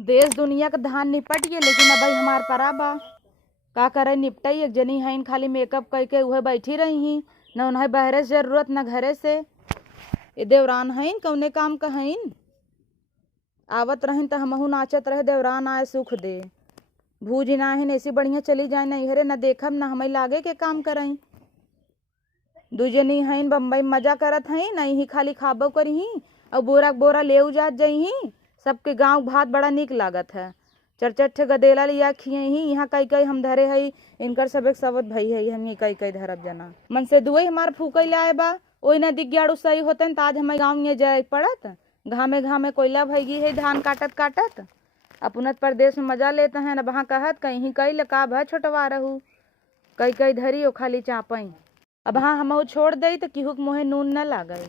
देश दुनिया का धान निपट गए, लेकिन अब भाई हमार परा बा का करे निपटाई। एक जनी हईन खाली मेकअप करके उहे बैठी रही ही, न उन्हें बहरे से जरूरत न घरे से। ये देवरान हईन कौने काम का हईन, आवत रहीन तो हमहू नाचत रहे देवरान आए सुख दे। भूज ना है ऐसी बढ़िया चली जाए नैहरे, न देखब न हमें लागे के काम करई। दूजनी हईन बम्बई मजा करत हईन, नहीं ही खाली खाबो करही और बोरा बोरा ले जात जही। सबके गांव भात बड़ा निक लागत है। चरचट गदेला लिया खिए ही, यहाँ कई कई हम धरे हई, इनकर सब एक सबत भई है, हम कई कई धरब जना। मन से दुई हमार फूकई लाए बा, ओई न दिग्याड़ू सही होते न ताज हमें गाँव में जाए पड़त। घामे घामे कोयला भईगी है धान काटत काटत। अपनत प्रदेश में मजा लेते हैं न वहाँ कहत कहीं कई लका भा छोटवा रहू, कई कई धरी ओ खाली चापई। अब हाँ हम छोड़ दई तो केहू के मुँहे नून न लागई।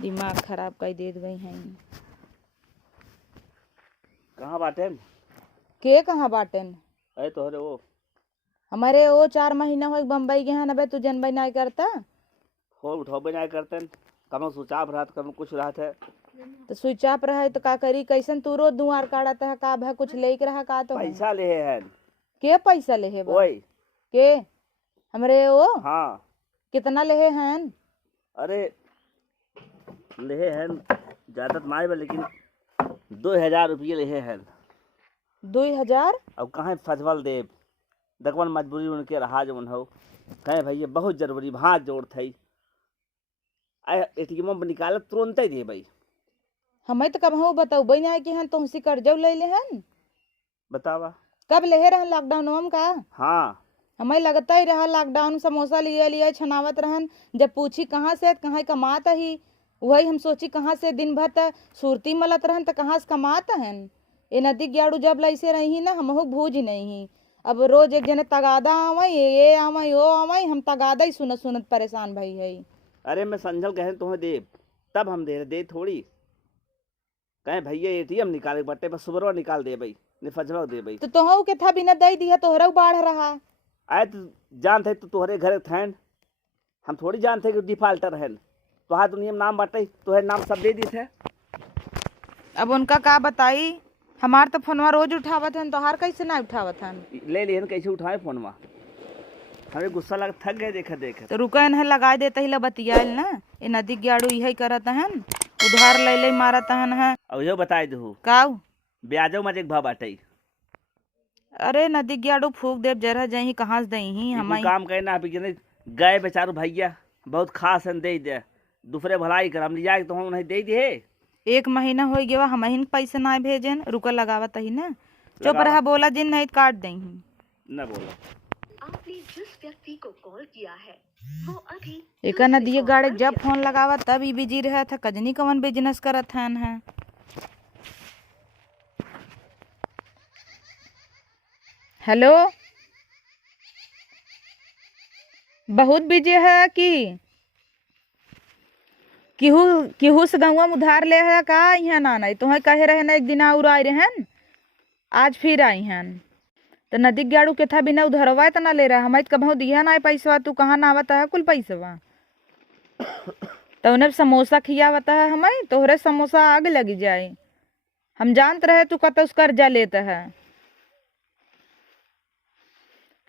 दिमाग खराब कर देत गई हैं। कहाँ बाटेन? के कहाँ बाटेन? अरे तोहरे वो हमारे वो 4 महीना हो बम्बई गए हैं, नबे तू जनबई नहीं करता। फोन उठोबे नहीं करते, कम स्विच ऑफ रहा कम कुछ रहा है। तो स्विच ऑफ रहा है तो का करी, कैसन तू रोज दुआर काढ़त है का भा कुछ लेके रहा का तो पैसा ले है के पैसा ले है बा? ओए के हमरे वो हाँ कितना ले हैं? अरे ले है ज्यादा तो मारे लेकिन 2000 रुपये ले है। 2000? अब कहाँ फजवल देव दकवन मजबूरी उनके रहा जो हो कहे भैया बहुत जरूरी वहाँ जोड़ थी एटीएम में निकाल तुरंत ही दे भाई। हमें तो कब हम बताऊ बई नहीं कि हैं तुमसे कर्जा ले ले हैं। बतावा कब ले रहन लॉकडाउन में का? हाँ हमें लगता ही रहा लॉकडाउन समोसा लिए लिए छनावत रहन। जब पूछी कहाँ से कहाँ कमात ही, वही हम सोची कहाँ से दिन भर तक सुरती मलत रहन तो कहाँ से कमात हन। ये नदी ग्याड़ू जब लैसे रही ना हम भूज नहीं। अब रोज एक जने तगादा आवई ये आवई वो आवई, हम तगादा ही सुनत सुनत परेशान भई है। अरे मैं संजल कहे तुम्हें दे तब हम दे थोड़ी कहे भैया एटीएम निकाले बट्टे पर सुबह निकाल दे भाई फजवा दे भाई। तो तुहू के था बिना दई दिया तोहरा बाढ़ रहा। आए तो जानते तो तुम्हारे घर थे, हम थोड़ी जानते कि डिफाल्टर है। तुहार दुनिया में नाम बाटे तुम्हारे नाम सब दे दी थे। अब उनका का बताई, हमार तो फोनवा रोज उठावत हन, तोहार कैसे ना उठावत हन? ले लिहन कैसे उठाए फोनवा, हमें गुस्सा लग थक गए देखे देखे। तो रुका इन्हें लगा देते ही बतियाल ना। ये नदी ग्याड़ू यही करत हन, उधार ले ले मारत हन है। अब यो बताए दू काऊ ब्याजो मजे भाव बाटे। अरे नदी ग्याड़ू फूक देव जरा जही कहाँ से दही हम काम करना गए बेचारू भैया बहुत खास है दे दे दूसरे भलाई कर हम लिया तो हम नहीं दे दिए। 1 महीना हो गया हम ही पैसा ना भेजन, रुका लगावत ही ना। चुप रहा बोला जिन नहीं काट दही न बोला। आपने जिस व्यक्ति को कॉल किया है वो अभी एक नदी गाड़े जब फोन लगावा तब ही बिजी रहा था। कजनी कवन बिजनेस करत हन है। हेलो बहुत बिजी है कि केहू से गहुआ उधार ले है का? यहाँ ना नहीं तुम्हें कहे रहे ना एक दिन और आए रहन, आज फिर आई हन। तो नदी गाड़ू के था बिना उधरवा तो ना ले रहा, हमें कभी दिया ना पैसा, तू कहाँ ना आवता है कुल पैसा। तो उन्हें समोसा खियावता है हमें, तोहरे समोसा आग लगी जाए। हम जानते रहे तू कत कर्जा लेता है,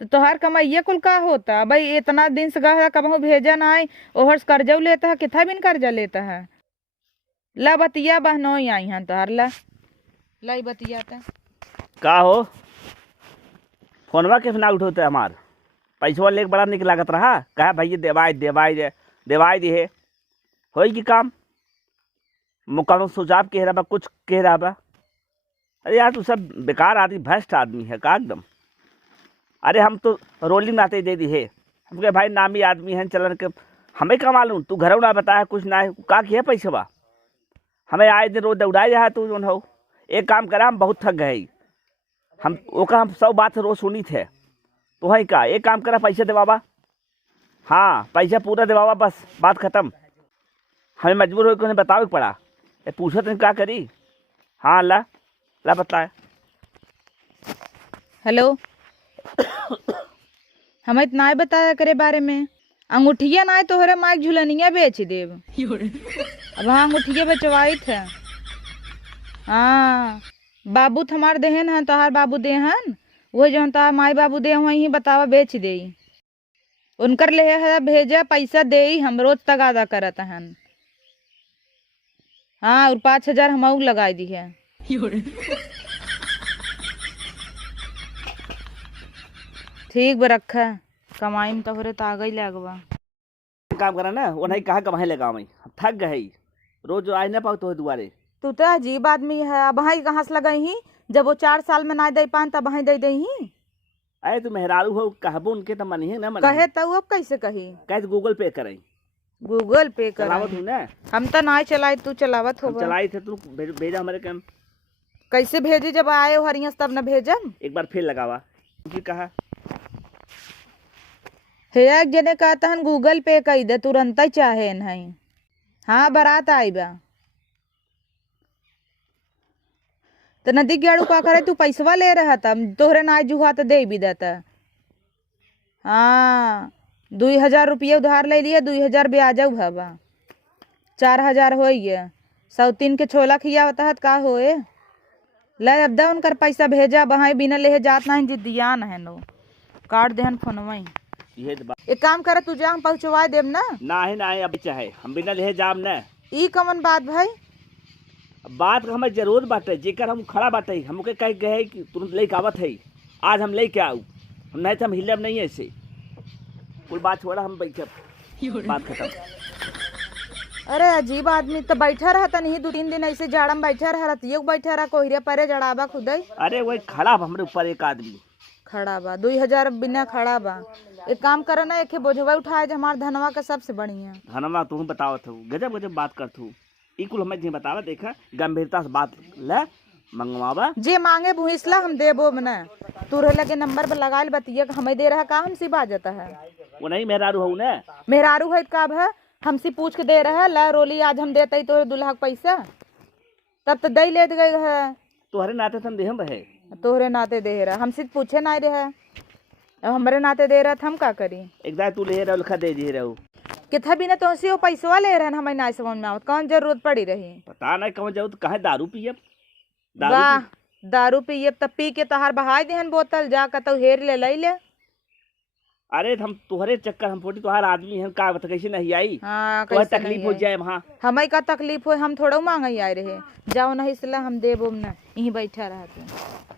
तो तोहार कमाइया कुल का होता भाई। इतना दिन से गह कबहू भेजा ना आए, ओहर कर्जा लेता है, कितना बिन कर्जा लेता है। ला बतिया बहनो आई हैं तोहार ला बतिया का हो फोनवा के ना उठोते हमार पैसा लेके बड़ा निक लागत रहा। कहा भैया देवाई दे हो कि काम मुकाम सुझाव कह रहा कुछ कह रहा बा। अरे यार तू सब बेकार आदमी भ्रष्ट आदमी है का एकदम। अरे हम तो रोलिंग नाते दे दी है, हम कहे भाई नामी आदमी हैं चलन के हमें का मालूम। तू घर ना बताया कुछ ना है का किया पैसा बा, हमें आए दिन रोज दौड़ाए जा तू जो हो। एक काम करा हम बहुत थक गए, हम ओका हम 100 बात रोज सुनी थे तो है का। एक काम करा पैसा दे बाबा, हाँ पैसा पूरा दे बाबा, बस बात खत्म। हमें मजबूर होकर उन्हें बतावे पड़ा, पूछो तो क्या करी। हाँ ला ला बताए। हेलो हमें इतना बताया करे बारे में। अंगूठिया ना तोहरे माइक झुलनिया बेच देव। अब हाँ अंगूठिया बेचवाई थे। हाँ बाबू हमार देहन है तोहार बाबू देहन वही जो तोहार माई बाबू दे वही बतावा बेच दे उनकर ले है भेजा पैसा दे हम रोज तगादा करत हन। हाँ और 5,000 हम लगा दी है। ठीक बा रखा कमाई में तोहरे तो आ गई लगवा। काम करा ना वो नहीं कहा कमाई लगा मैं थक गए रोज आज ना पाओ तो दुआरे। तू तो अजीब आदमी है। अब वही कहाँ से लगाई ही जब वो 4 साल में ना दे पान तब वही दे दे ही। अरे तू मेहरारू हो कहबो उनके तो मनी है ना कहे तो अब कैसे कही कैसे गूगल पे करें गूगल पे कर चलावत हूँ ना हम तो ना चलाई तू चलावत हो। चलाई थे तू भेजा हमारे काम कैसे भेजे जब आए हो हरियस तब न भेजम। एक बार फिर लगावा फिर कहा हे एक जने कहता हन गूगल पे कही दे तुरंत ही चाहे नहीं। हाँ बारात आई बा तो नदी गेड़ू का करे तू पैसवा ले रहा था तोहरे ना जुहा तो दे भी देता। हाँ 2,000 रुपया उधार ले लिया 2,000 ब्याज भवा 4,000 हो गया 103 के छोला खिया होता है का होए ले अब दा उनकर पैसा भेजा बहाई बिना ले जात नहीं जिद्दियान है नो काट देहन फोनवा ये तो एक काम करे तू जा हम पहुँचवा देब ना। ना है अभी चाहे हम बिना ले जाम ना ई कमन बात भाई बात हमें जरूर बाटे जेकर हम खड़ा बाटे हमके कह गए कि तुरंत लेके आवत है आज हम लेके आऊ हम नहीं तो हम हिलब नहीं ऐसे कोई बात छोड़ा हम बैठे बात खत्म। अरे अजीब आदमी तो बैठा रहता नहीं 2-3 दिन ऐसे जाड़ा में बैठा रहता ये बैठा रहा कोहरे परे जड़ाबा खुदई। अरे वही खड़ा बा हमरे ऊपर एक आदमी खड़ा बा 2,000 बिना खड़ा बा। एक काम करे ना एक बोझवा उठाए जो हमार धनवा का सबसे बढ़िया धनवा तू बतावत हो गजब गजब बात करत हो इकुल हमें जी बतावा देखा गंभीरता से बात ले मंगवावा जे मांगे भूसला हम देबो ना तू लगे नंबर पर लगाल बतिया हमें दे रहा का हमसे बाजता है वो नहीं मेहरारू हो ना मेहरारू है का है हमसे पूछ के दे रहा है ला रोली आज हम देते तो दुल्हा का पैसा तब तो दे ले गए है तोहरे नाते हम देहम रहे तोहरे नाते दे रहा हमसे पूछे ना रहे अब हमारे नाते दे रहा हम का करी एक दाय तू ले रहा लिखा दे दे रहो कितना बिना तो वो पैसवा ले रहे हमें ना समझ में आवत कौन जरूरत पड़ी रही। पता नहीं कौन जाओ तो कहे दारू पियब वाह दारू पिए तब पी के तहार बहाई देहन बोतल जा तो हेर ले ले। अरे हम तुहरे चक्कर हम फोटी तुहार आदमी हैं का बता कैसे नहीं आई। हाँ कोई कैसे तकलीफ हो जाए वहाँ हमें का तकलीफ हो हम थोड़ा मांग आए रहे जाओ नहीं इसलिए हम देबो ना यहीं बैठा रहते।